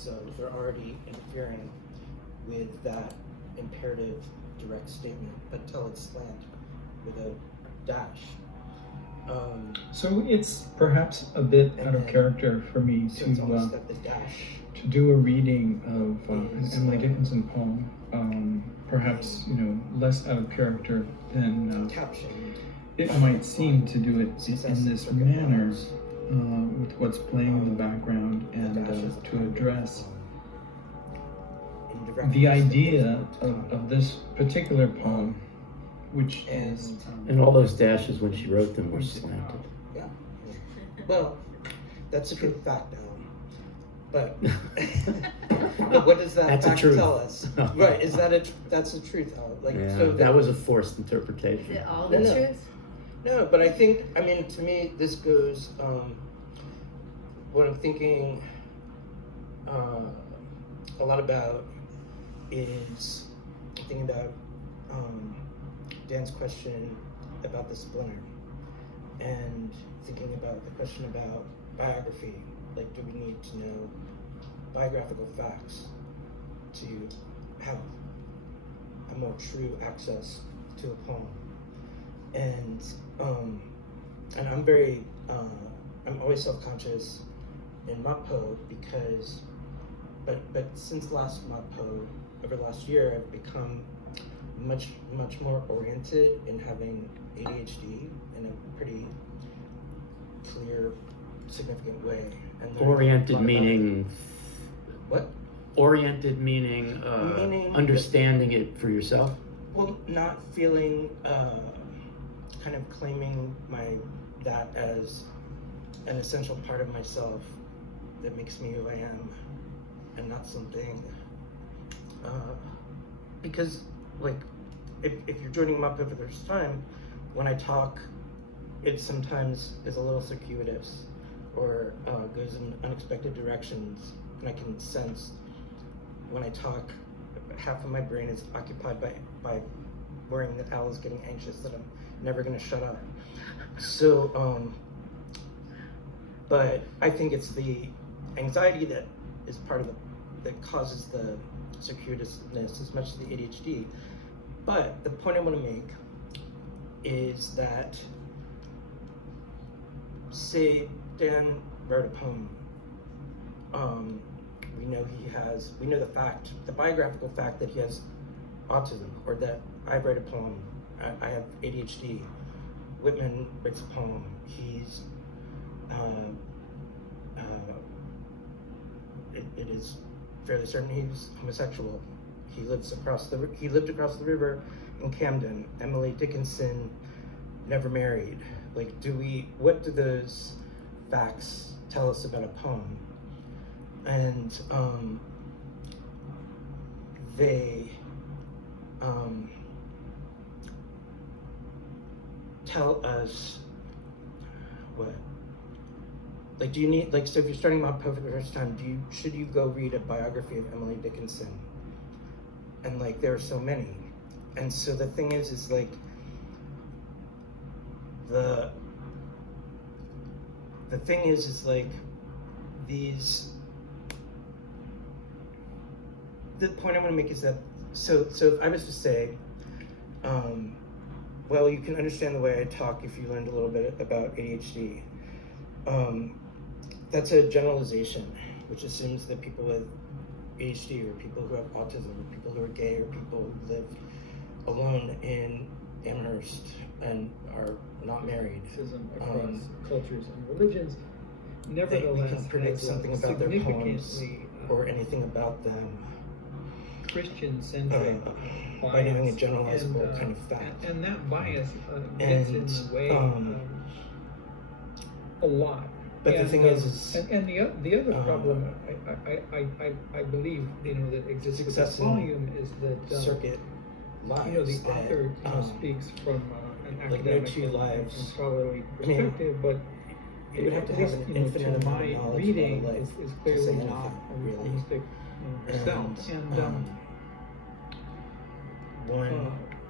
so they're already interfering with that imperative direct statement, but tell it slant with a dash. So it's perhaps a bit out of character for me so it's almost like the dash to do a reading of an Emily Dickinson poem. Perhaps less out of character than it might seem to do it in this manner, with what's playing in the background, and to address the idea of this particular poem, which is... And all those dashes when she wrote them were slanted. Yeah. Well, that's a good fact, Alan. But, but what does that That's fact tell us? No. Right, that's the truth, Alan. Like, Yeah, so that was a forced interpretation. Is it all the No. truth? No, but I think, to me, this goes, what I'm thinking a lot about is thinking about Dan's question about the splinter, and thinking about the question about biography. Like, do we need to know biographical facts to have a more true access to a poem? And I'm very, I'm always self-conscious in Mappo because, but since last Mappo, over the last year, I've become much more oriented in having ADHD in a pretty clear, significant way. And Oriented meaning... What? Oriented meaning, understanding it for yourself? Well, not feeling, kind of claiming that as an essential part of myself that makes me who I am, and not something, because, like, if you're joining Mappo for the first time, when I talk, it sometimes is a little circuitous, or goes in unexpected directions, and I can sense when I talk, half of my brain is occupied by worrying that Al is getting anxious, that I'm never gonna shut up. So, but I think it's the anxiety that is part of that causes the circuitousness as much as the ADHD. But the point I want to make is that, say Dan wrote a poem, we know the biographical fact that he has autism, or that I write a poem, I have ADHD. Whitman writes a poem, he's, it is fairly certain he's homosexual. He lived across the river in Camden. Emily Dickinson never married. Like, what do those facts tell us about a poem? And they tell us what? Like, do you need, like, so if you're starting Mappo for the first time, should you go read a biography of Emily Dickinson? And, like, there are so many. And so the thing is like, the thing is like, the point I want to make is that, so if I was to say, well, you can understand the way I talk if you learned a little bit about ADHD. That's a generalization, which assumes that people with ADHD, or people who have autism, or people who are gay, or people who live alone in Amherst and are not married. Across cultures and religions, nevertheless, we can predict something about their poems or anything about them. Christian-centric by doing a generalizable kind of fact. And that bias gets in the way a lot. But the thing is and the other problem I believe that exists with this volume is that circuit lives. The author speaks from an academic and scholarly perspective, but you would have to have an infinite amount of knowledge reading about life is clearly to say not anything, a realistic self.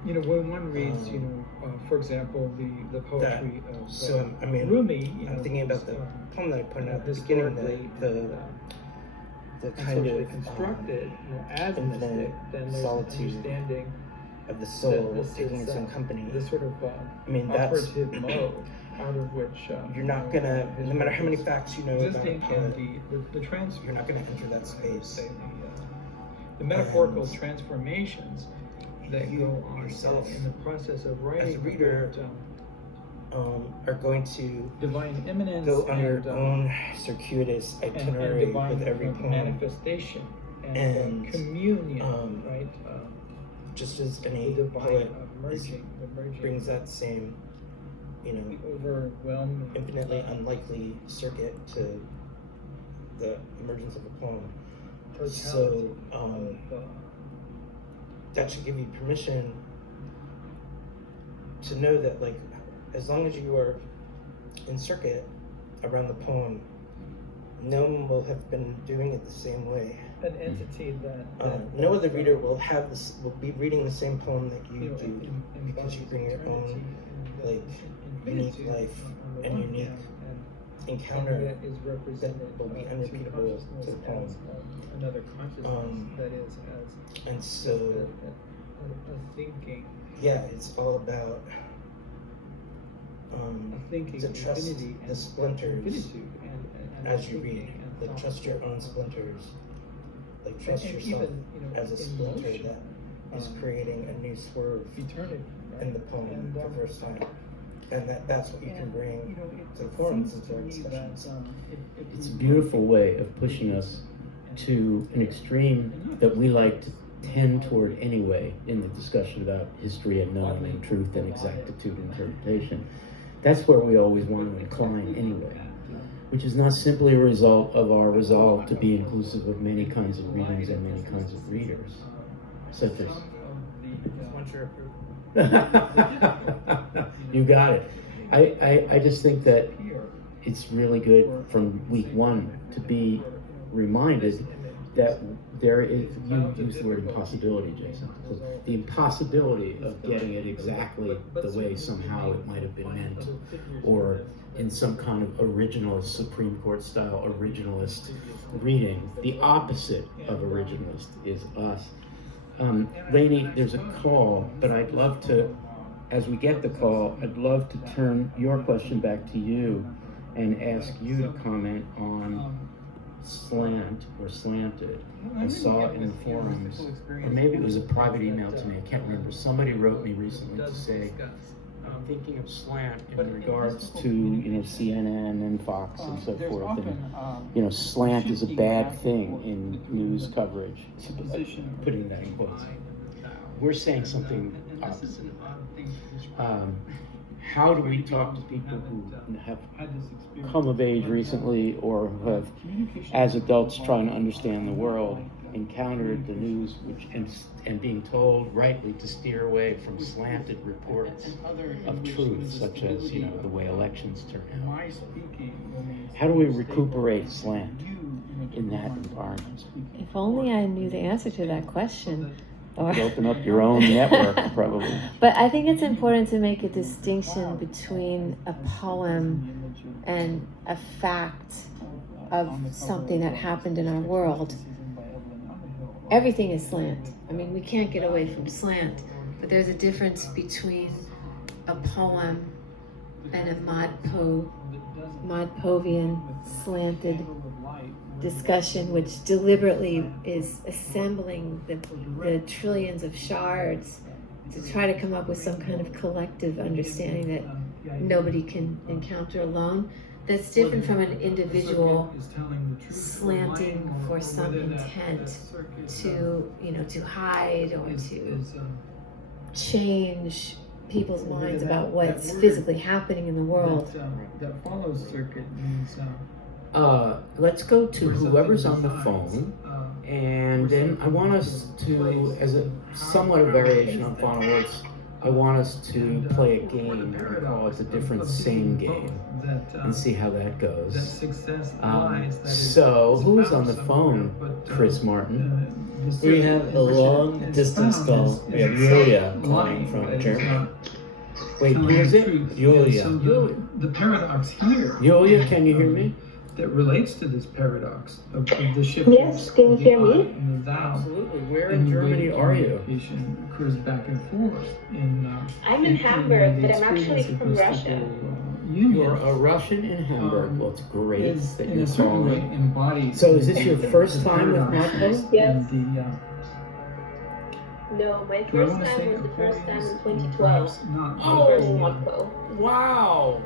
And when one reads, for example, the poetry of Rumi, I'm thinking about the poem that I pointed out at the beginning, the kind socially of constructed, as infinite mystic, then there's solitude an understanding of the soul that this taking is, its own company. this sort of I mean, that's operative mode out of which you're not gonna, no matter how many facts you know about a existing poet, and the you're not gonna enter that space. The metaphorical And transformations that you go on yourself, in the process of as a writing reader, about, are going to divine immanence go on your and, own circuitous itinerary and divine with every poem. manifestation and, And, communion, right? Just as The any divine poet merging, the merging, brings that same, you know, the overwhelming, infinitely unlikely circuit to the emergence of a poem. So that should give you permission to know that, like, as long as you are in circuit around the poem, no one will have been doing it the same way. an entity that No other reader will be reading the same poem that you do, because you bring your own, like, unique life and unique encounter that is represented that will be unrepeatable to the poem. Another consciousness that is as And so, a thinking, yeah, it's all about a thinking to trust infinity the splinters infinitude and as you thinking read. and Like, trust your own splinters. Like, trust and yourself even, as a in splinter motion, that is creating a new swerve eternity, right? in the poem And, for the first time. And that's what you can bring to the performance of our discussions. It's a beautiful way of pushing us to an extreme that we like to tend toward anyway in the discussion about history and knowing and truth and exactitude and interpretation. That's where we always want to incline anyway, which is not simply a result of our resolve to be inclusive of many kinds of readings and many kinds of readers, such as you got it. I just think that it's really good from week one to be reminded that there is, you use the word impossibility, Jason. So the impossibility of getting it exactly the way somehow it might have been meant, or in some kind of originalist, Supreme Court style originalist reading. The opposite of originalist is us. Lainey, there's a call, but I'd love to, as we get the call, I'd love to turn your question back to you and ask you to comment on slant or slanted. I saw it in the forums, or maybe it was a private email to me, I can't remember. Somebody wrote me recently to say, I'm thinking of slant in regards to, CNN and Fox and so forth. And, slant is a bad thing in news coverage. Putting that in quotes. We're saying something opposite. How do we talk to people who have come of age recently, or who have, as adults trying to understand the world, encountered the news and being told rightly to steer away from slanted reports of truth, such as the way elections turn out? How do we recuperate slant in that environment? If only I knew the answer to that question. You open up your own network, probably. But I think it's important to make a distinction between a poem and a fact of something that happened in our world. Everything is slant. I mean, we can't get away from slant, but there's a difference between a poem and a Modpovian slanted discussion, which deliberately is assembling the trillions of shards to try to come up with some kind of collective understanding that nobody can encounter alone. That's different from an individual slanting for some intent to hide or to change people's minds about what's physically happening in the world. That follows circuit means Let's go to whoever's on the phone, and then I want us to, as a somewhat a variation on final words, I want us to play a game. We call it the different same game, and see how that goes. So, who's on the phone, Chris Martin? We have a long distance call. We have Julia calling from Germany. Wait, who is it? Julia. The paradox here. Julia, can you hear me? that relates to this paradox of the shift. Yes, can you hear me? And the thou. Absolutely. Where And in the way Germany are you? communication occurs back and forth. I'm in Hamburg, the but I'm actually experience of from mystical, Russia. Union You're a Russian in Hamburg. Well, it's great is that in you're a certain way calling. embodied. So is this your first the time with paradoxes Marco? Yes. and the, No, my do I first wanna time say was the first time in Napoleon's? 2012. Perhaps not. First Oh. Moscow. Wow.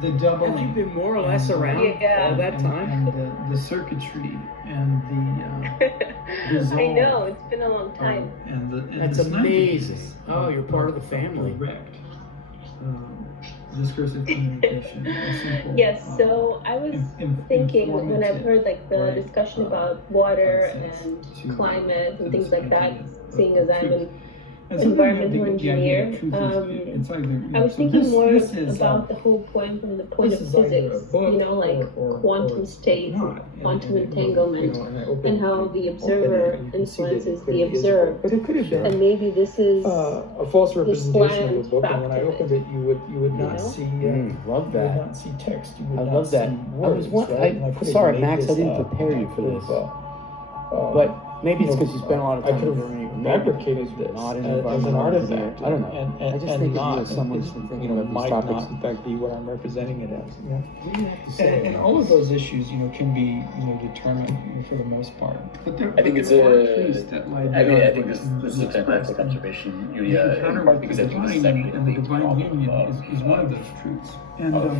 The doubling. Have you been more or less and, around Yeah. all that and, time? and the circuitry and the dissolve. I know, it's been a long time. And That's the slang amazing. is Oh, you're part of the family. Direct. Discursive communication. A simple, Yes, so I was thinking when I've informative, heard like the right, discussion about water access and to- climate to and things this like that, idea of seeing as I'm truth. an And sometimes environmental the idea of engineer, truth is- it's either, you know, I was so thinking this- more this is, about the whole point from the point of this is either a physics, book you know, like or quantum it's states, not. quantum And, entanglement, You know, and I opened- and how the observer opened it, and you can see that it influences the clearly is a book. observed. But it could have been And maybe this is a false the representation of a slant book, and when I factor. opened it, you would not know? see. Love You would that. not see text. You would I not love that. see I was words, right? And I could have sorry, made Max, I this didn't up prepare you for with, this. But maybe it's because you spent a lot of I time could in have Germany. fabricated this not an as an environmental artifact. engineer. I don't know. And, I just and think of you not, as someone who's it, been thinking you know, about these might topics. not in fact be what I'm representing it as. You know? What do you have to say? And all of those issues, you know, can be, you know, determined, you know, for the most part. But there, I think but it's there are a. truths that lie I mean, I beyond think what's this is a expressed. fantastic observation, The Yulia, encounter in part with because the I think this divine section and the leads divine off union of, is one of those truths. And of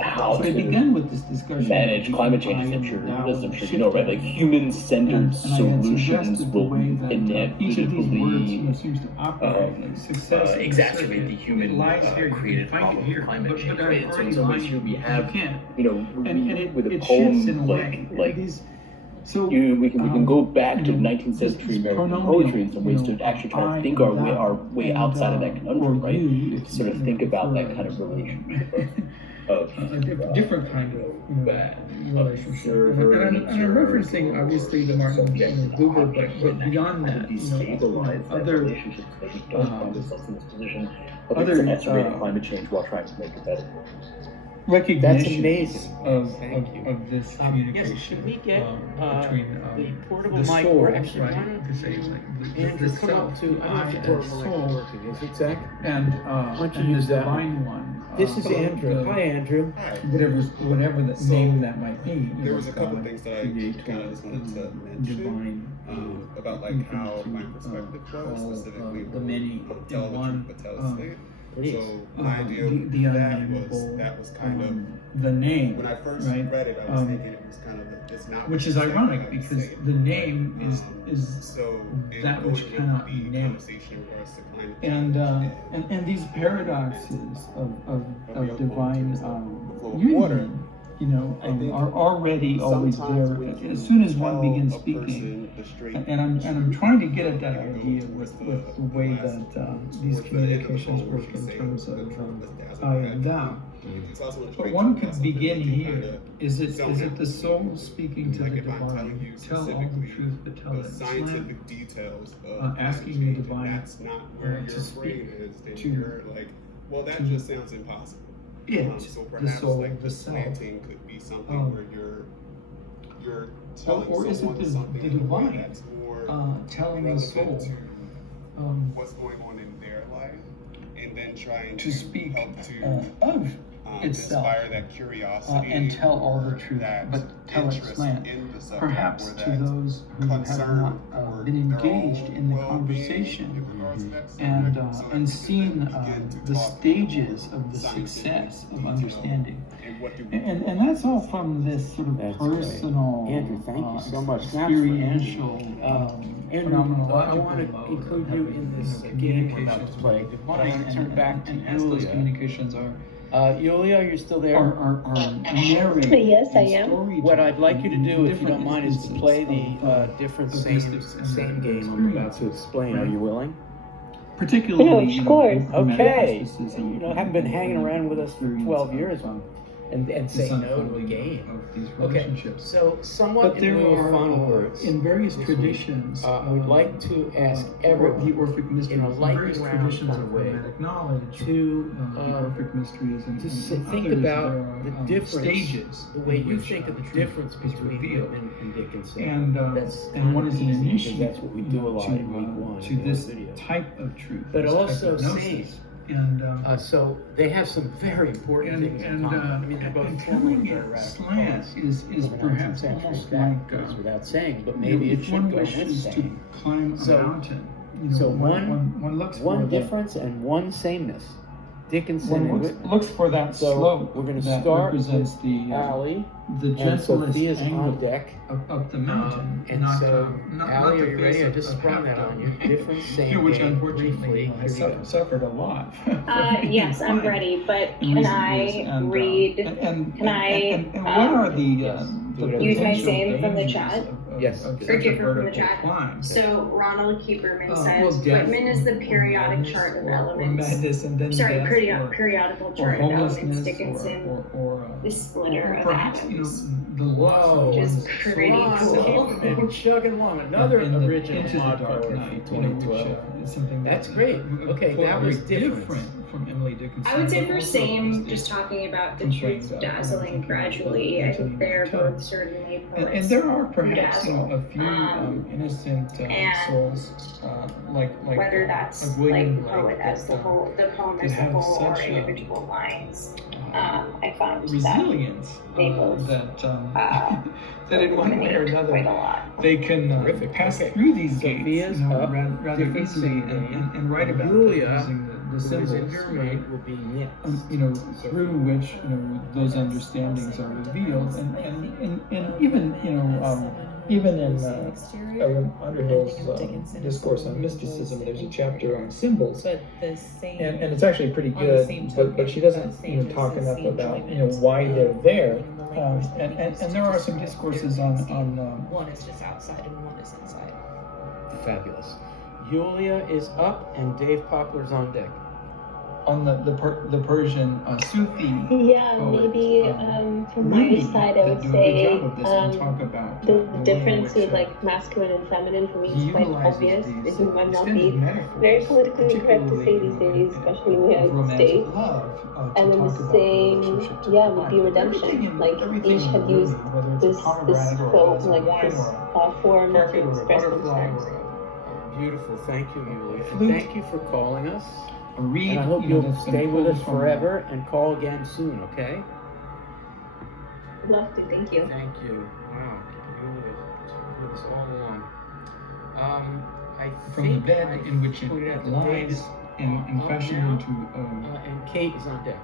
how but it to began with this discussion. manage of climate between change, I as and I'm thou sure, as I'm and sure you know, right? Like shifting. human-centered And I had solutions suggested the will way that each of these words, you know, inevitably seems to operate. Like success and exacerbate circuit, the human it lies here, you created can find problem it here, of climate but change, I've right? So already in some ways lined here we it. have, You can't. you know, And it, with a it shifts in poem a way. like These, so we can go back to you know, 19th century this American pronominal, poetry in some ways you know, to actually try I to think and our thou, way and, outside of that conundrum, or right? you, if To sort of you think about that prefer, kind of relationship of a different kind of, you know, that relationship. observer And I'm observer, referencing obviously the Martin subject Buber, object, but beyond that, you know, destabilize that other relationship so that we don't find ourselves in this position of other, exacerbating climate change while trying to make it better. recognition That's amazing. of this Yes, communication should we get between the portable the mic? soul, Or actually, right? why don't To say like Andrew the come self, up to? the I I don't know if and the portable mic is soul, working. Is it, Zach? and don't you and use the that one? divine one. This is Andrew. the- Hi, Andrew. whatever the So, name that might be. You there know, was a couple God, things that I creator, kind of just wanted to mention, divine, about like how my infinitude, perspective was all, specifically the many tell in the one, truth but tell the state. Please. So my idea the of that unnameable, was kind of the name, when I first right? read it, I was thinking it was kind of it's not Which what is you say, ironic but you because say it. the name is So it that goes which with cannot the be named. conversation in regards to climate And change and these paradoxes of divine water. union, you know, I think are already always sometimes there when you as soon as one tell begins a speaking. person the straight And I'm truth, trying to get at that you go idea towards with the way that these towards the end of the communications poem where work you in say terms the of truth that has a I bad and thou. it's also in the But straight one truth, could that's something begin that you here. kinda Is it don't have the to soul do. speaking to Like the if I'm telling divine? you Tell all the specifically truth, but tell the it. Slant, scientific details of asking climate the change, divine, and that's not where to your speak brain is, then to- you're like, well, that to just sounds impossible. it, So the perhaps soul, like the self. planting could be something Um, where you're telling or is it someone the something in a way divine, that's more telling the relevant soul to what's going on in their life, and then trying to speak help to of itself inspire that curiosity and tell all the or truth, that but tell it interest slant. in the subject, Perhaps or to that those who have concern not for been their engaged own in the well-being conversation in regards to that and subject, so that we and can seen then begin to the talk stages of the scientific success of detail. understanding. And what do we And that's all from this sort of That's great. personal, Andrew, thank you so much. Snaps for Andrew. experiential, Andrew, I want to phenomenological include mode you of in having, this you know, game we're about to communications play. with Why don't I divine turn back to and as those Yulia? communications are Yulia, you're still there? narrated. Yes, I and am. storytold What I'd like you to in do, if you different don't mind, is to instances play the of, different of same mystics and game I'm experience. about to explain. Are you willing? Particularly, Yeah, of you know, course. in Okay. mysticism, You know, haven't been hanging around with us for 12 years. and say this no to a unfolding game. of these Okay, relationships. so somewhat But there in lieu of are, final words, in various this week, traditions, I would like to ask the everyone Orphic mysteries, in a lightning various round traditions kind of of way hermetic knowledge, to the Orphic mysteries, and think others, about there are, the difference, stages, the way in you which, think of the truth difference is between revealed. Whitman and Dickinson. And That's and one is an easy because initiate, that's what we do a lot in week one to in the this video. type of truth, But this type also of gnosis. sane. And So they have some very important things in common. I mean, they're both calling former it slant is of the 19th perhaps century. almost That like goes without saying, but you maybe know, it if should one go with wishes to saying. climb a So- mountain. You know, So one looks for one the, difference and one sameness. Dickinson one and looks, Whitman. looks for that So slope we're going to that start represents with Allie, the and gentlest Sophia's on angle deck. up the mountain, And not, so, not Allie, the are you face ready? I of- just of sprung that half on dome. you. Different, same which game, unfortunately briefly. has Here we go. suffered a lot. Yes, I'm ready, but in can recent I years, and, read? Can I, what are the yes, do whatever use my potential same from the dangers chat? Yes. of Or such a different from the vertical chat? climb? So Ronald Keeperman Well, says death Whitman is the or periodic madness chart of or elements. madness and then Sorry, death, periodical or chart of elements. homelessness, Dickinson, or the splitter or of perhaps atoms. the loss of Whoa. Which is one's pretty soul cool. Keep chugging along. Another in the- original Into the mod Dark card Night, from you know, which 2012. is something That's that- great. Okay, that was very different. from Emily Dickinson. I would say but for also same, is just talking about the complained truth of, dazzling gradually. I think they're both certainly And poets. there are perhaps dazzle. a few innocent and souls like whether that's like William like poet Blake, as the whole, the poem that as the have whole, or such individual lines. I found resilience they both, that that in one way or another quite a lot. they can pass through these gates Sophia's up, rather different easily singing. and write about Julia, them using the Who is symbols, in her right? rate will be next. Through which those understandings are revealed, and even even in Underhill's discourse on mysticism, there's a chapter on symbols, But the same. and it's actually pretty on the good. same But token, she doesn't same talk is the enough same about enjoyment, why they're there. in the language that we use And to there are some describe discourses their on existence. One is just outside and one is inside. Fabulous. Julia is up and Dave Poplar's on deck. the Persian Sufi. Yeah, poet, maybe from my Rumi side, I that would do a say good job of this and talk about the way in difference which, with like masculine and feminine for me he is quite utilizes obvious. these It might not extended be metaphors, very politically correct to say these particularly, days, especially in the United romantic States. love, to And then talk the about same, relationship to yeah, the would be wine. redemption. Everything Like everything each in had Rumi, used whether it's a this pomegranate or a quote, glass of like wine this or form to carpet or a express butterfly themselves. or Beautiful. Thank you, Julia. And Flute. thank you for calling us. a reed. And I hope you know, you'll that's been stay with pulled us from, forever and call again soon, okay? Love to, thank you. Thank you. Wow, Julia, with us all along. I from the think bed I in which it put out the lies dates and up fashioned now. into And Kate is on deck.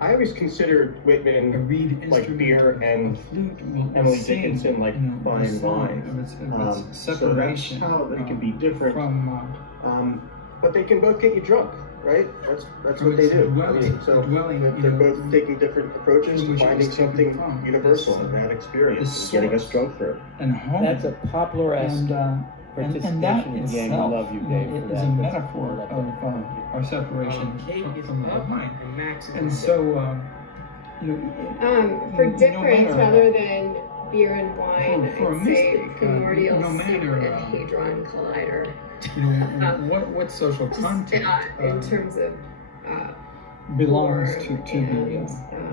I always considered a Whitman reed like instrument. beer of- and a flute will Emily sing, Dickinson like the fine song wine. of its So that's separation. how they can be different. From But they can both get you drunk, right? That's From what they its do. dwelling- So dwelling, they're you know, both taking different approaches from to which it finding was taken something from. universal This, in that experience this and getting us source. drunk for it. and home. That's a Poplar-esque and that participation in the game. We itself love you, Dave, for is that. a That's- metaphor I love of that. our separation Kate is from the up divine. and Max is And on so, For no difference, matter- rather than beer and wine, For a I'd say mystic, primordial no soup matter, and hadron collider. what social Just content in terms of belongs form to the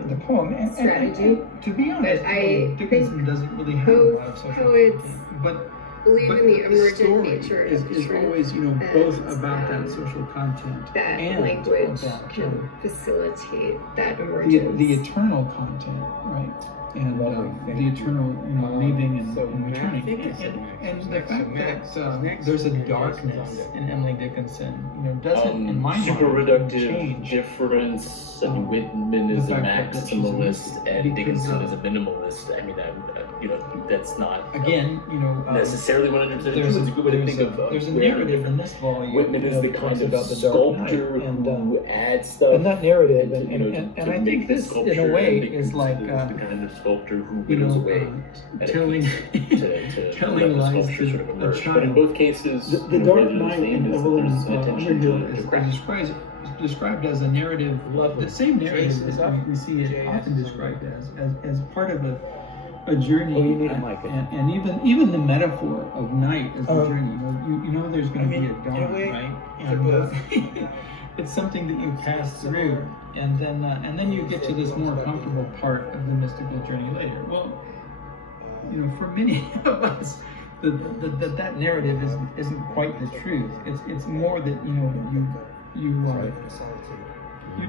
and, poem. And strategy. to be honest, But I Dickinson think doesn't really have a both lot of social poets content. But believe in the emergent story nature is of the truth. always, and, both about that social content that and language about can facilitate that the emergence. eternal content, right? And Lovely. the eternal, leaving and, so and returning. I think it's And next. the Next. fact So next. that Next. there's a And Jason's darkness on deck. in Emily Dickinson, doesn't, in my super mind, reductive change. difference. I mean, Whitman the is a fact that she's a maximalist mystic, and because, Dickinson is a minimalist. I mean, that's not Again, necessarily 100% true. there's It's a good way to think of there's a where narrative in this volume. Whitman is the that kind talks of about the Dark Knight, sculptor and who adds stuff. and that narrative, and, and to I make think the this, in sculpture, a way, and is Dickinson like, the kind of sculptor who you whittles know, away at a telling piece to telling let the lies sculpture to sort of a emerge. child. But in both cases, The you know, Dark rather than Knight saying in this, Evelyn there's an attention Underhill to is craft. described as a narrative. Lovely. The same narrative Jason, that we see it often described as part of a journey. Oh, you need a mic. And even the metaphor of night as a journey. You know there's going to be a dawn, in a way, right? they're both. It's something that you pass through, and then you get to this more comfortable part of the mystical journey later. Well, for many of us, that narrative isn't quite the truth. It's more that you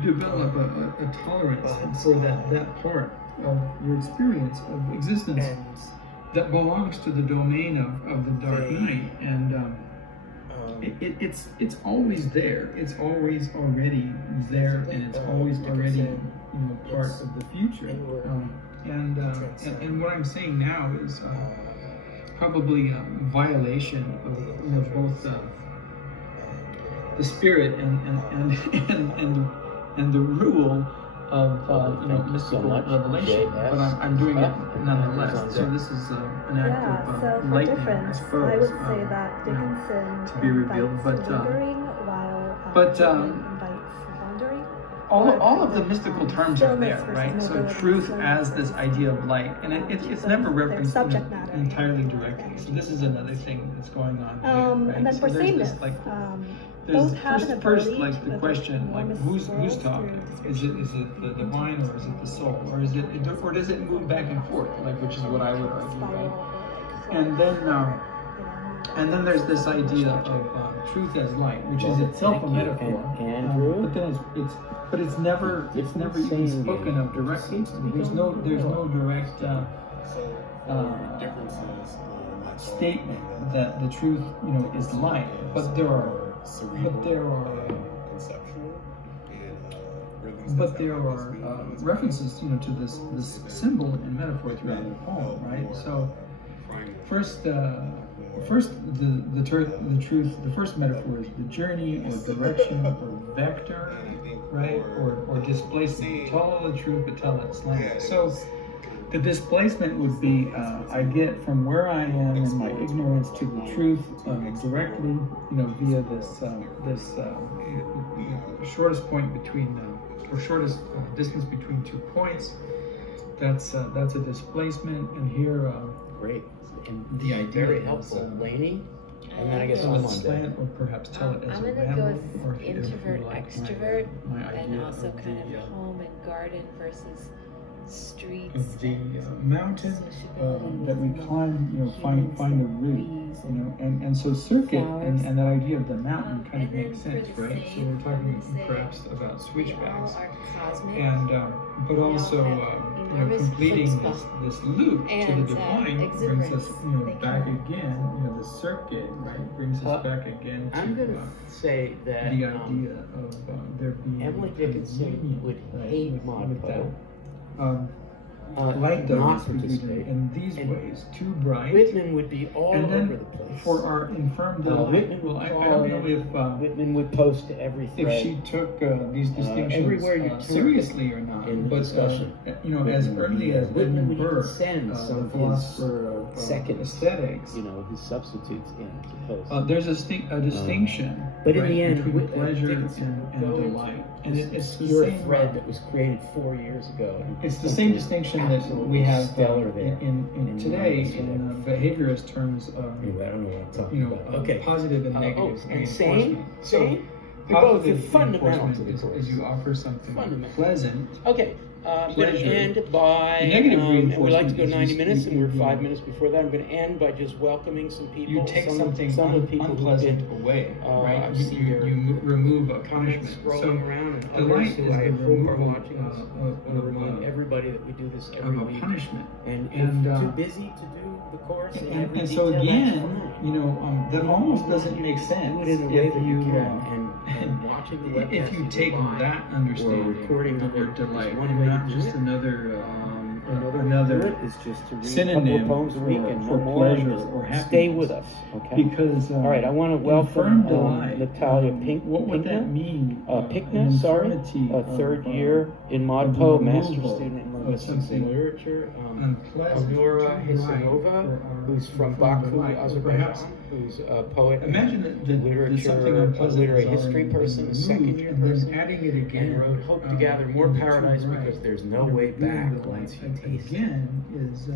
develop a tolerance for that part of your experience of existence that belongs to the domain of the dark night, and it's always there. It's always already there, and it's always already part of the future. And what I'm saying now is probably a violation of both the spirit and the rule of mystical revelation, but I'm doing it nonetheless. So this is an act of so for lightning, I difference, suppose, I would say that Dickinson to be revealed. invites But lingering, while but, Whitman invites wandering. all of the mystical terms are stillness there, versus right? So mobility, truth slowness as this versus idea of light, and it's never referenced subject matter. entirely directly. So this is another thing that's going on here, right? And then So for there's sameness, this, like, both there's have an first ability like the to question, like enormous who's worlds talking? through Is it the divine, or is it the soul, or does it move back and forth, like, which is what I would argue, right? And then there's this idea of truth as light, which is itself a metaphor. Andrew? But then it's never even spoken of directly. There's no direct statement that the truth is light. But there are references to this symbol and metaphor throughout the poem, right? So first the truth, the first metaphor is the journey or direction or vector, right? Or displacement. Tell all the truth, but tell it slightly. So the displacement would be I get from where I am in my ignorance to the truth directly, via this shortest point between or shortest distance between 2 points. That's a displacement, and here Great. And the idea very is, helpful, Laney. And then I guess tell I'm it on slant, or perhaps tell it as I'm a gonna ramble, go with or if you introvert, like extrovert, my and idea also of kind of the, home and garden versus streets. of the mountain that we climb, find a root, and so circuit and that idea of the mountain kind of And then makes for sense, the right? So same, we're talking I would say perhaps about we all switchbacks, are cosmic. and but all also have enormous completing chutzpah this loop to the and, divine brings exuberance. us They back can- again, the circuit, right, brings us back again to I'm going to say that the idea of there being Emily a Dickinson union, would right, hate with Monpo. that. Light though not is distributed participate. in these And ways, too bright. Whitman would be all And then over the place. for our infirmed delight, Whitman would well, I call don't know in, Whitman would post to every thread. if she took these distinctions everywhere you turn seriously or not. in the But discussion, as Whitman would early be as there. Whitman Edmund would even Burke, send some the of his philosopher of second aesthetics, his substitutes in to post. there's a distinction, But in right, the end, between pleasure Dickinson and would go delight, and into it's the obscure same thread that was created 4 years ago. and It's the something same distinction that absolutely we have stellar there. in And today that's in behaviorist terms of Anyway, I don't know what I'm talking about. Okay. positive and negative and reinforcement. sane? You're both Positive fundamental to reinforcement the is course. you offer something Fundamental. pleasant. Okay, I'm going to Pleasure. end by, The negative and we like to reinforcement go is 90 you minutes, and we're speak 5 of, minutes before that. I'm going to end by just welcoming some people. You take some something of the people who unpleasant did, away, right? I've You, seen you, their you remove a comments punishment. scrolling So around, and delight others is who I the hope are removal watching us. I want to remind everybody that we do this of every a week. punishment. And And, if too busy to do the course in every And so detail, again, that's fine. that almost doesn't make sense Do it in a way if that you can, and watching the webcast if you either take live that or understanding recording of the of word it delight, is one and way not to do just it. another Another way to do it is just to read a couple synonym of poems a week and for no more. pleasure and just or happiness. stay with us, okay? Because All right, I want to infirm welcome delight, Natalia what would that mean? Pinkner, sorry, infirmity third of, year in of ModPo, the master removal student in linguistics and literature. Aurora Hisanova, who's from Baku, Azerbaijan, who's a poet, imagine that literature, a literary history person, a second-year person, adding it again, and wrote "Hope to Gather More Paradise because there's no way back once you taste it." Again is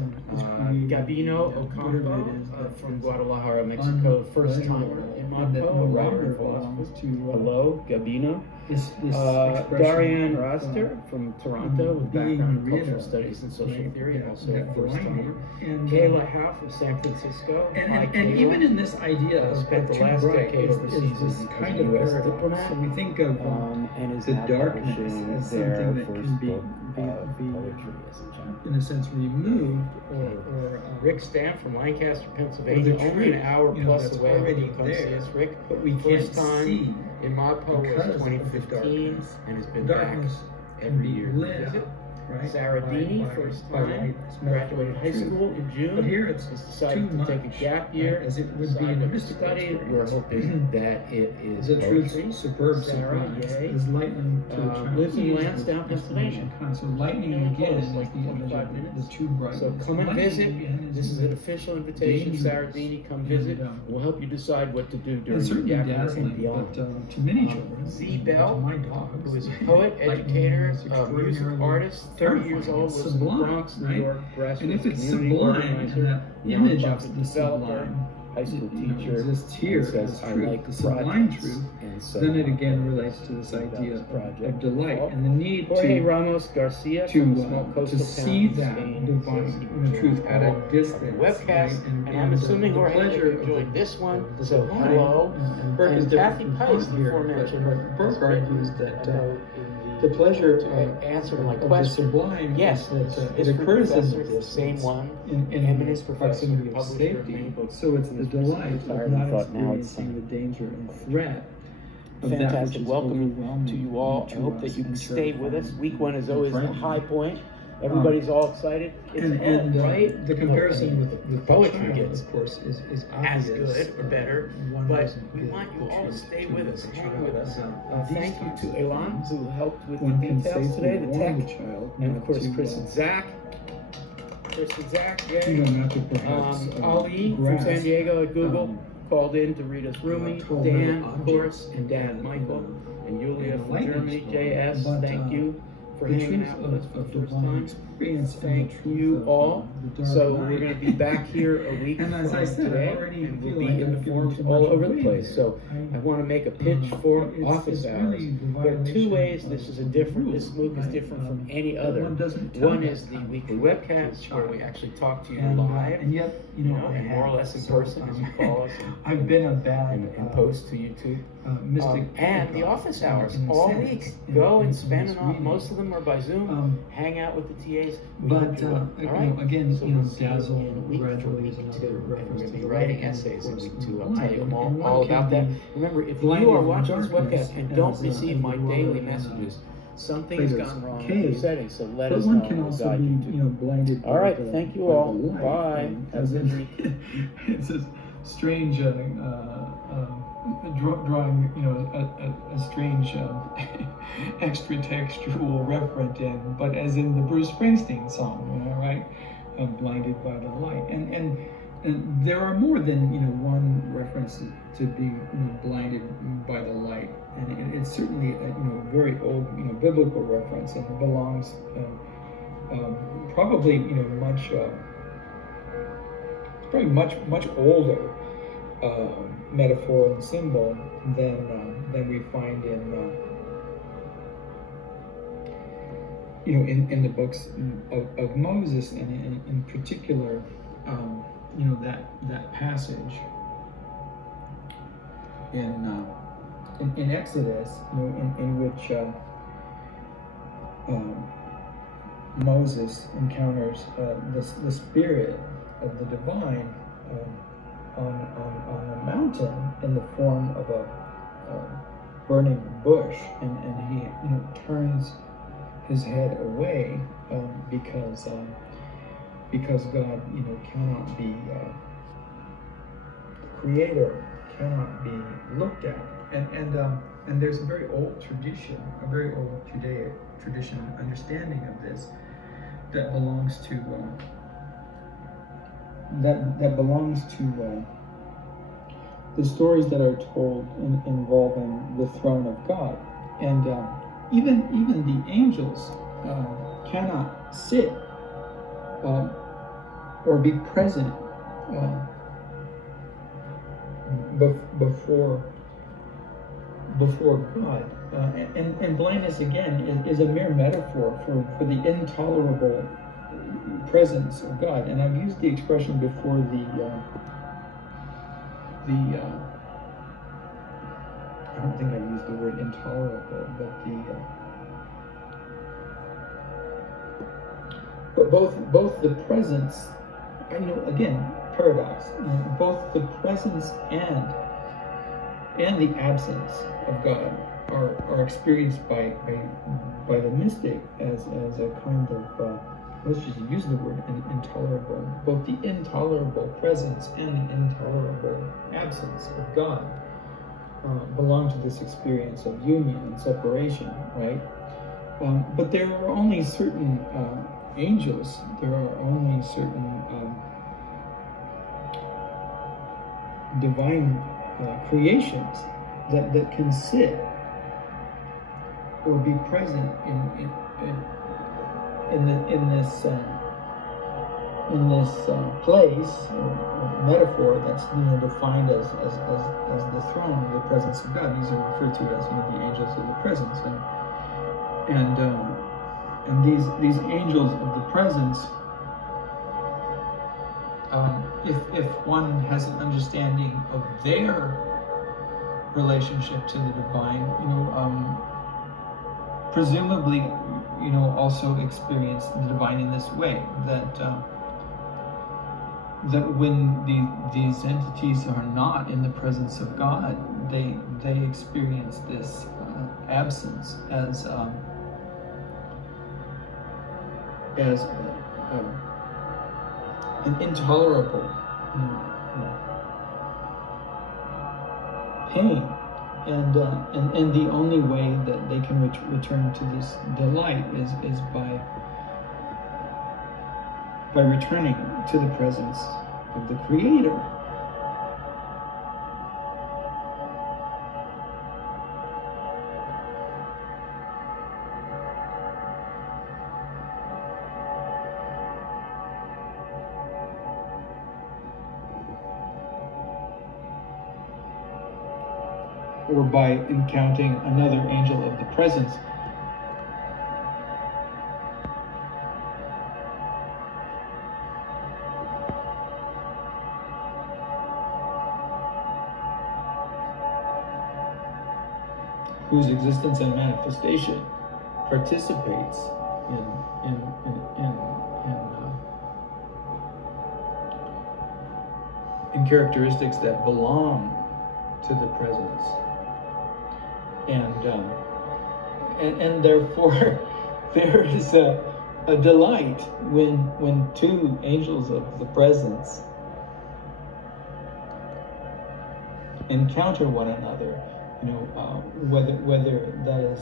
Gabino Ocampo from Guadalajara, Mexico, first timer in Modpo, writer and philosopher. Hello, Gabino. Darianne Roster from Toronto with background in cultural studies and social theory, and also a first timer. Kayla Howe from San Francisco. And even in this idea of spent the last decade overseas is as kind a of U.S. where diplomat. so we think of and is the now darkness publishing as their something that first can be book of poetry as a genre. in a sense removed or Rick Stamp from Lancaster, Pennsylvania, only an hour plus that's away. already Come see there, us, Rick. but we First can't time see in Modpo because was of the 2015 darkness. and has been back Darkness can every be year. lit Visit. up, right? Sarah Dini, first by time, light. graduated high school in June. But here it's has decided too to take much, a gap year, as it would be in decided a to mystical study. We're experience. hoping that it is The truth's poetry. superb Sarah, surprise yay. is lightning to the lives in Chinese Lansdowne, with Pennsylvania. exclamation point. So lightning again is Like the image 45 of minutes. the two brightness. So come and Lightning visit. again This is an official invitation. dangerous. Sarah Dini, come visit. And, We'll help you decide what to do and during your certainly gap year and dazzling, beyond. but to many children, Z to Bell, my dogs, who is a poet, lightning educator, is music extraordinarily artist, 30 years terrifying. old, It's lives in the sublime, Bronx, New right? York, grassroots And if it's community sublime, organizer, and that image nonprofit of the developer, sublime high school teacher, exists here and says, as "I truth, like the sublime projects." truth, And so then it again relates to this idea of delight and the need Jorge to Ramos Garcia from a small coastal see town in that Spain divine says, truth at a "All distance, of the webcast, right? and I'm assuming the Jorge pleasure that you enjoyed this one. the So divine, hello, and Burke is and different Kathy from Peiss, Kant the here, aforementioned, but Burke argues that the the pleasure to answer my of the question. sublime Yes, is that it history occurs in professor, the the same distance, one, in eminent the professor, proximity of publisher of many safety. books. So it's the He's recently delight retired of and not thought, now it's experiencing the time. danger and threat of that which Fantastic is welcome overwhelming to you all. I to hope that us you and stay with us. terrifying Week one is always the frightening. high point. Everybody's all excited. It's And all right. the comparison with poetry child, gets of course, is as obvious. good or better, One but doesn't we get want you the all to truth stay to with us, the hang child. with us. These Thank you types to of Elan, things, who helped with one the can details safely today, the warn tech, the child and of not course to, Chris and Zach. Chris and Zach, you yay. don't have to perhaps Ali from grasp, San Diego at Google called in to read us Rumi, total Dan, of objects course, and Dad and, Michael, and Julia and from lightning Germany, storm. JS, But, thank you for the hanging truth out with us for the of first divine time. experience and the Thank truth you of, all. the dark So night. we're going to be back here a week And as I from said, I today, already and we'll feel be like in I've the given forums too all much over the away place. there. So I want to make a pitch for it's office hours. really the There are two violation ways of this is a the different. rule, This MOOC is right? different from any That other. one doesn't tell One that is the kind of weekly truth webcast to a where we child. actually talk to you And, live. and yet, You know, I and more or have. less in So, person as you call us. I've been a bad And post to YouTube. mystic. And the office hours in a all sense, week. in- Go and in spend this it on. reading. Most of them are by Zoom. Hang out with the TAs. We But hope you will. All you right. know, again, So you know, we'll see you dazzle in a week for gradually week is another two, and we're reference going to to be the writing light, and essays in of week course, two. the I'll tell you light, and all one about can that. be Remember, if blinded you are in watching this darkness webcast and don't as, receive my you are daily in, messages, something Plato's has gone wrong in cave. your settings. So let But us one know. can We'll also guide be, you to. you know, blinded. All by right, the- thank you by the all. light, Bye. and Have a as good in- week. It's a strange, drawing, you know, a strange extra-textual referent in, but as in the Bruce Springsteen song, you know, right? Blinded by the light, and there are more than, you know, one reference to being, you know, blinded by the light, and it's certainly a, you know, very old, you know, biblical reference, and belongs probably, you know, much it's probably much older metaphor and symbol than we find in you know, in the books of Moses, and in particular, you know, that passage in Exodus, you know, in which Moses encounters the spirit of the divine on a mountain in the form of a burning bush, and he, you know, turns his head away because God, you know, cannot be creator, cannot be looked at, and there's a very old tradition, a very old Judaic tradition, understanding of this, that belongs to that belongs to the stories that are told involving the throne of God, and even the angels cannot sit or be present before God. And blindness again is a mere metaphor for the intolerable presence of God. And I've used the expression before, I don't think I've used the word intolerable, but both the presence, I know, again, paradox, both the presence and the absence of God are experienced by the mystic as a kind of, let's just use the word intolerable. Both the intolerable presence and the intolerable absence of God belong to this experience of union and separation, right? But there are only certain angels, there are only certain divine creations that can sit or be present in this place or metaphor that's defined as the throne, the presence of God. These are referred to as the angels of the presence, and these angels of the presence. If one has an understanding of their relationship to the divine, presumably, also experience the divine in this way, that when these entities are not in the presence of God, they experience this absence as an intolerable pain, and the only way that they can return to this delight is by returning to the presence of the Creator. Or by encountering another angel of the presence. Whose existence and manifestation participates in characteristics that belong to the presence. And therefore there is a delight when two angels of the presence encounter one another, whether that is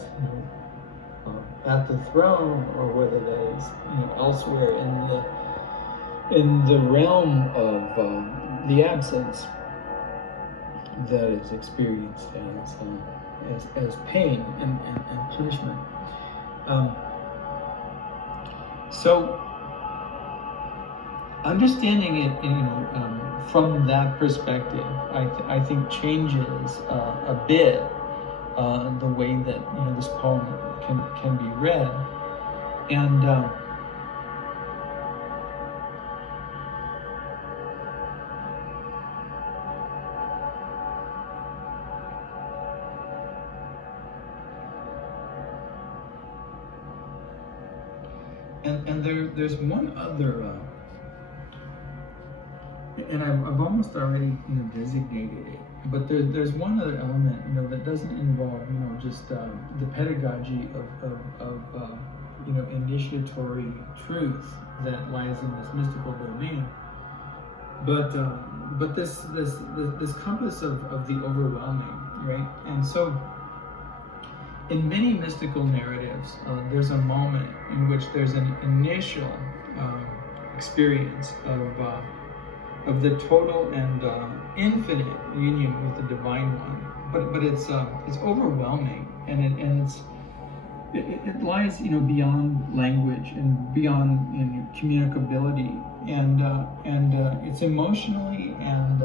at the throne or whether that is elsewhere in the realm of the absence that is experienced as pain and punishment. So understanding it, from that perspective, I think changes a bit the way that this poem can be read, and there's one other, and I've almost already designated it, but there's one other element that doesn't involve just the pedagogy of initiatory truth that lies in this mystical domain, but this compass of the overwhelming, right? And so in many mystical narratives, lives, there's a moment in which there's an initial experience of the total and infinite union with the Divine One. But it's overwhelming, and it lies beyond language and beyond communicability, and it's emotionally and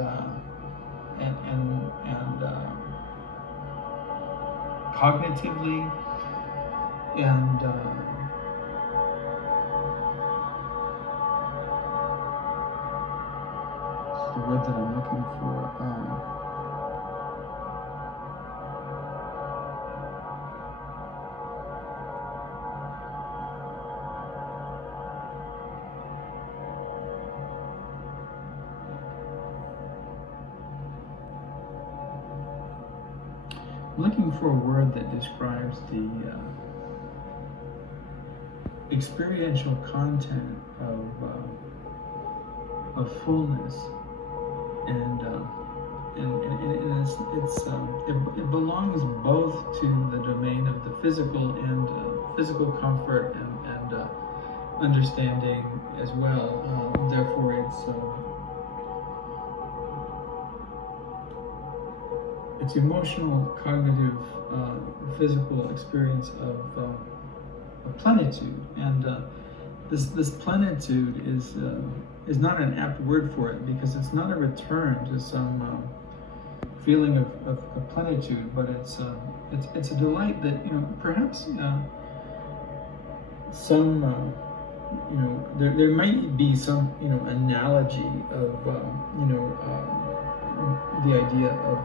cognitively and what's the word that I'm looking for? Looking for a word that describes the experiential content of fullness, and it belongs both to the domain of the physical and physical comfort and understanding as well. Therefore, it's emotional, cognitive, physical experience of plenitude, and this plenitude is not an apt word for it, because it's not a return to some feeling of plenitude, but it's a delight that perhaps some there might be some analogy of the idea of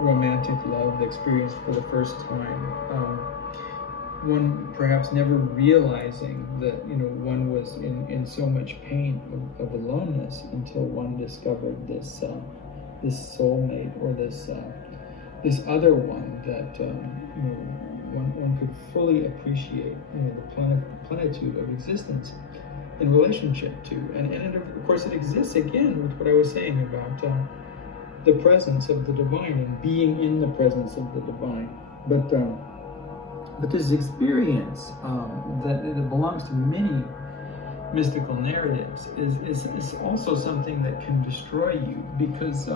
romantic love experienced for the first time. One perhaps never realizing that one was in so much pain of aloneness until one discovered this soulmate, or this other one that one could fully appreciate the plenitude of existence in relationship to, and of course it exists again with what I was saying about the presence of the divine and being in the presence of the divine, but this experience that belongs to many mystical narratives is also something that can destroy you, because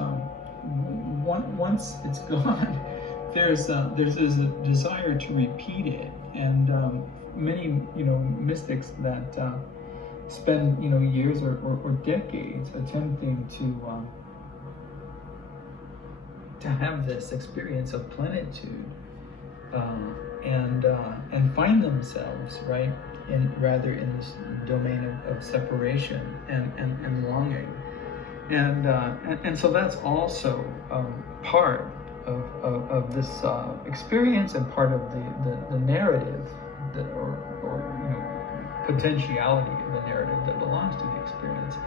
once it's gone, there's this desire to repeat it, and many mystics that spend years or decades attempting to have this experience of plenitude, and find themselves rather in this domain of separation and longing, and so that's also part of this experience, and part of the narrative that or potentiality of the narrative that belongs to the experience,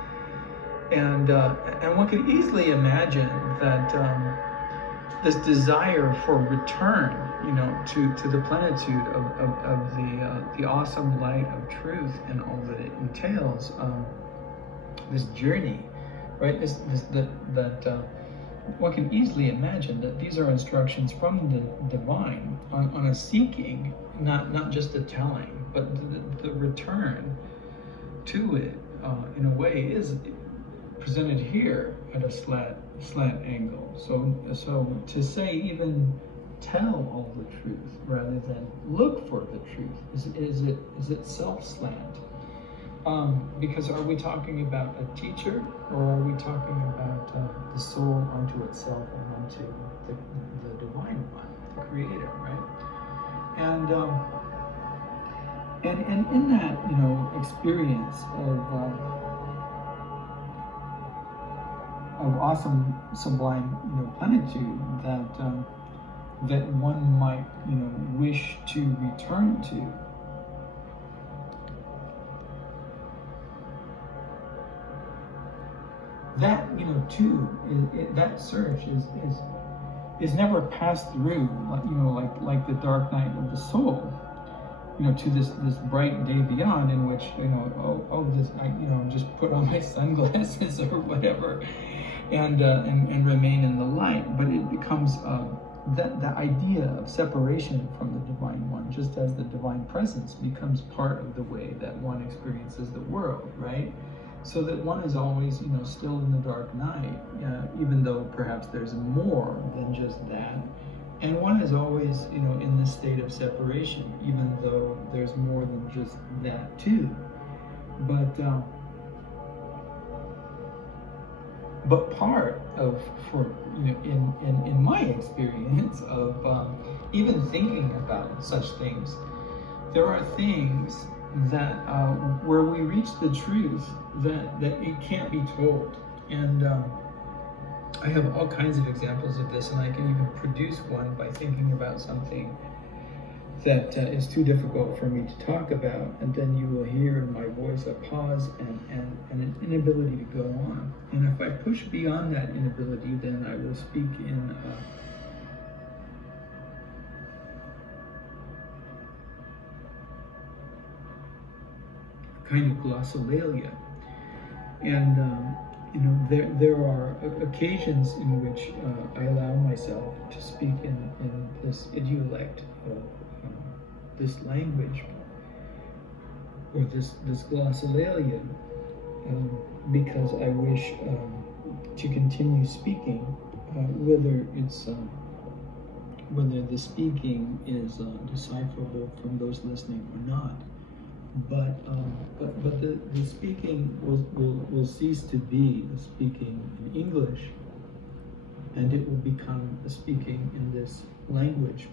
and one could easily imagine that this desire for return, to the plenitude of the awesome light of truth and all that it entails, this journey, right? That one can easily imagine that these are instructions from the divine on a seeking, not just a telling, but the return to it, in a way, is presented here at a slant angle. So to say even tell all the truth rather than look for the truth, is it self-slant? Because are we talking about a teacher, or are we talking about the soul unto itself and unto the divine one, the creator, right? And in that experience of awesome, sublime, plenitude that one might, wish to return to. That, too, that search is never passed through, like the dark night of the soul, to this bright day beyond, in which, just put on my sunglasses or whatever, and remain in the light. But it becomes that the idea of separation from the Divine One, just as the Divine Presence becomes part of the way that one experiences the world, right? So that one is always, still in the dark night, even though perhaps there's more than just that. And one is always, in this state of separation, even though there's more than just that too. But part of, in my experience of even thinking about such things, there are things that where we reach the truth that it can't be told. And I have all kinds of examples of this, and I can even produce one by thinking about something that is too difficult for me to talk about, and then you will hear in my voice a pause and an inability to go on. And if I push beyond that inability, then I will speak in kind of glossolalia. And there are occasions in which I allow myself to speak in this idiolect of this language, or this glossolalia, because I wish to continue speaking, whether the speaking is decipherable from those listening or not. But the speaking will cease to be a speaking in English, and it will become a speaking in this language.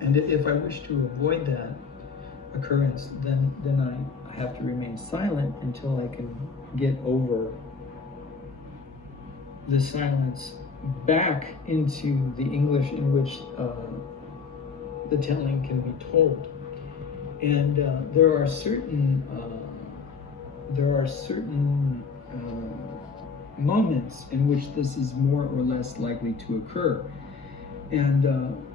And if I wish to avoid that occurrence, then I have to remain silent until I can get over the silence back into the English in which the telling can be told. And there are certain moments in which this is more or less likely to occur. And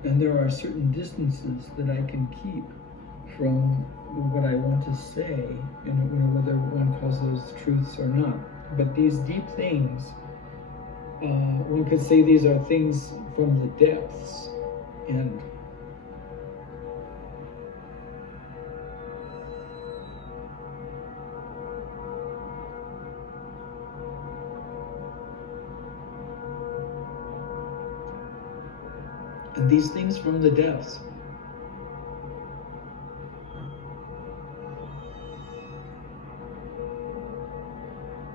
there are certain distances that I can keep from what I want to say, whether one calls those truths or not. But these deep things, one could say these are things from the depths, and these things from the depths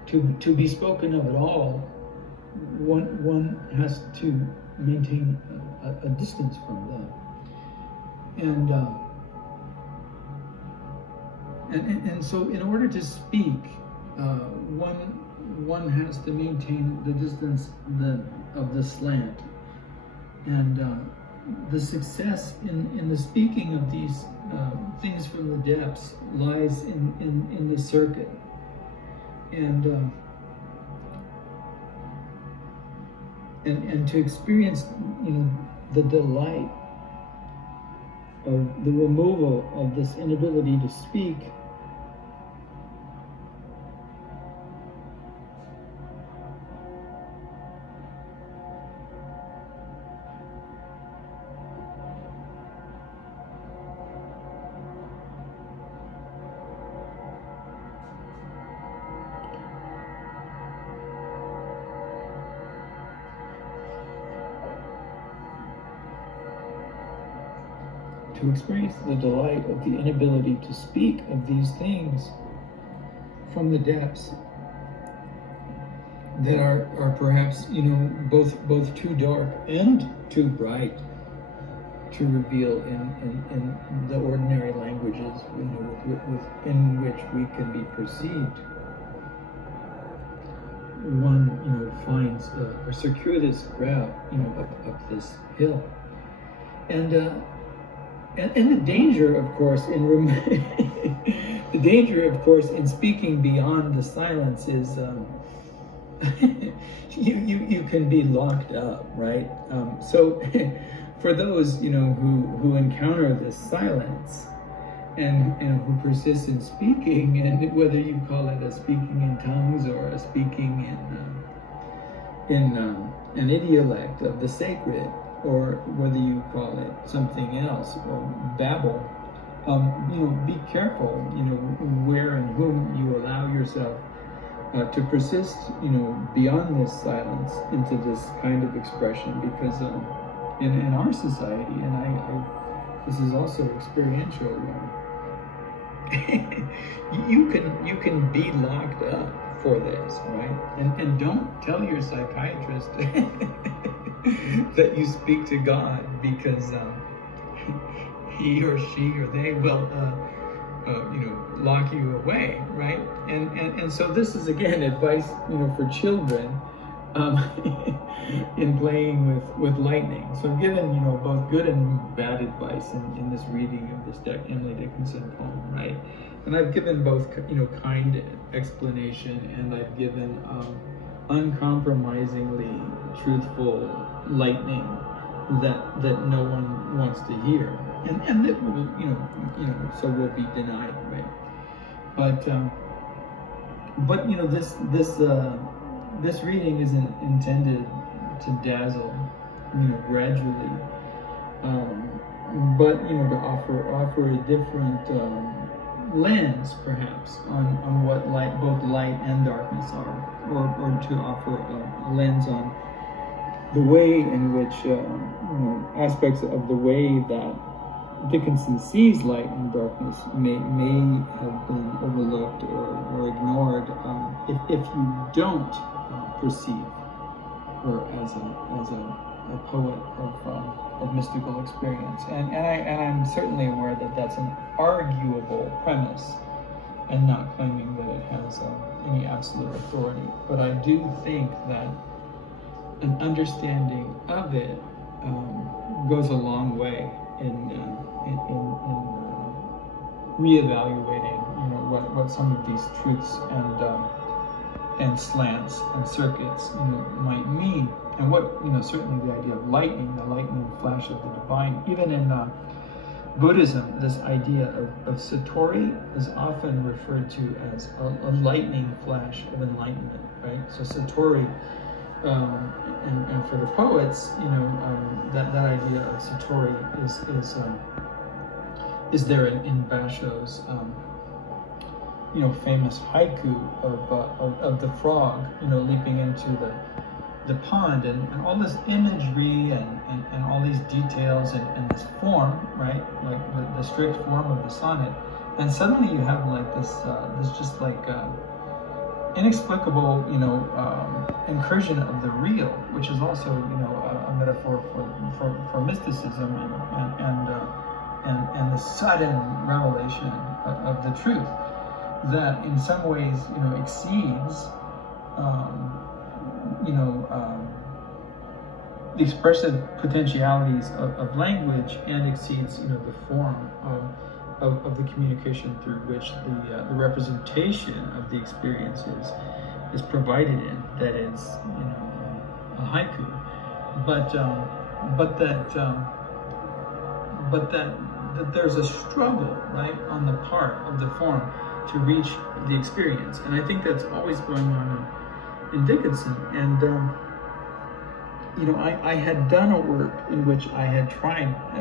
to be spoken of at all, one has to maintain a distance from them. And so in order to speak, one has to maintain the distance of the slant. And the success in the speaking of these things from the depths lies in the circuit. And to experience, the delight of the removal of this inability to speak, to experience the delight of the inability to speak of these things from the depths that are perhaps, both too dark and too bright to reveal in the ordinary languages, in which we can be perceived. One, finds a circuitous route, up this hill, and the danger, of course, in speaking beyond the silence is you can be locked up, right? So for those who encounter this silence and who persist in speaking, and whether you call it a speaking in tongues or a speaking in an idiolect of the sacred, or whether you call it something else, or babble, be careful, where and whom you allow yourself to persist, beyond this silence into this kind of expression, because in our society, and I this is also experiential. You can be locked up for this, right? And don't tell your psychiatrist that you speak to God, because he or she or they will lock you away, right? And so this is again advice for children in playing with lightning. So I'm given both good and bad advice in this reading of this Emily Dickinson poem, right? And I've given both kind explanation, and I've given uncompromisingly truthful lightning that no one wants to hear, and that will so will be denied, right? But this reading isn't intended to dazzle, gradually, but to offer a different lens, perhaps, on what both light and darkness are, or to offer a lens on the way in which aspects of the way that Dickinson sees light and darkness may have been overlooked or ignored, if you don't perceive her as a poet of mystical experience. And I'm certainly aware that that's an arguable premise, and not claiming that it has any absolute authority. But I do think that an understanding of it goes a long way in reevaluating, what some of these truths and slants and circuits, might mean, and what certainly the idea of lightning, the lightning flash of the divine. Even in Buddhism, this idea of satori is often referred to as a lightning flash of enlightenment, right? So satori. And for the poets, that idea of satori is there in Basho's famous haiku of the frog leaping into the pond, and all this imagery and all these details and this form, right, like the strict form of the sonnet, and suddenly you have like this just like inexplicable, incursion of the real, which is also, a metaphor for mysticism and the sudden revelation of the truth that in some ways, exceeds, the expressive potentialities of language, and exceeds, the form of the communication through which the representation of the experience is provided in, that is, a haiku. But that there's a struggle, right, on the part of the form to reach the experience, and I think that's always going on in Dickinson. And I had done a work in which I had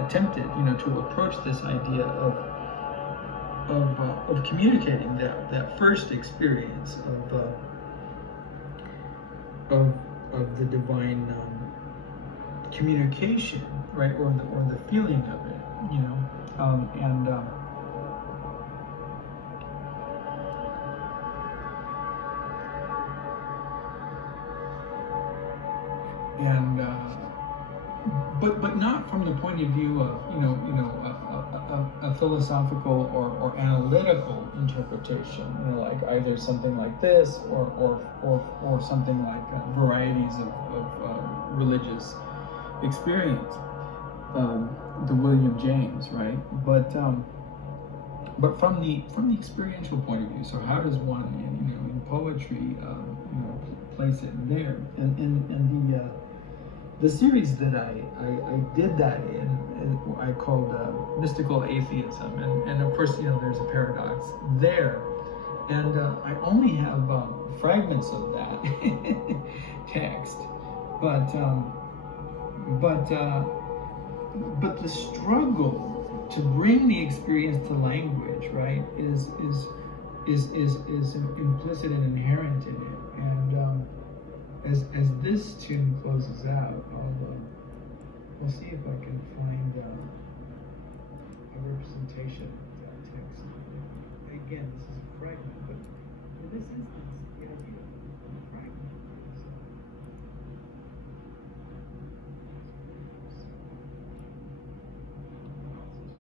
attempted, to approach this idea of communicating that first experience of the divine communication, right, or the feeling of it, but not from the point of view of a philosophical or analytical interpretation, like either something like this or something like varieties of religious experience, the William James, right? But from the experiential point of view, so how does one in poetry place it there? And the series that I did that in, I called Mystical Atheism, and of course, there's a paradox there, and I only have fragments of that text, but the struggle to bring the experience to language, right, is implicit and inherent in it. And as this tune closes out, I'll see if I can find a representation of that text. Again, this is a fragment, but in this instance, the idea of a fragment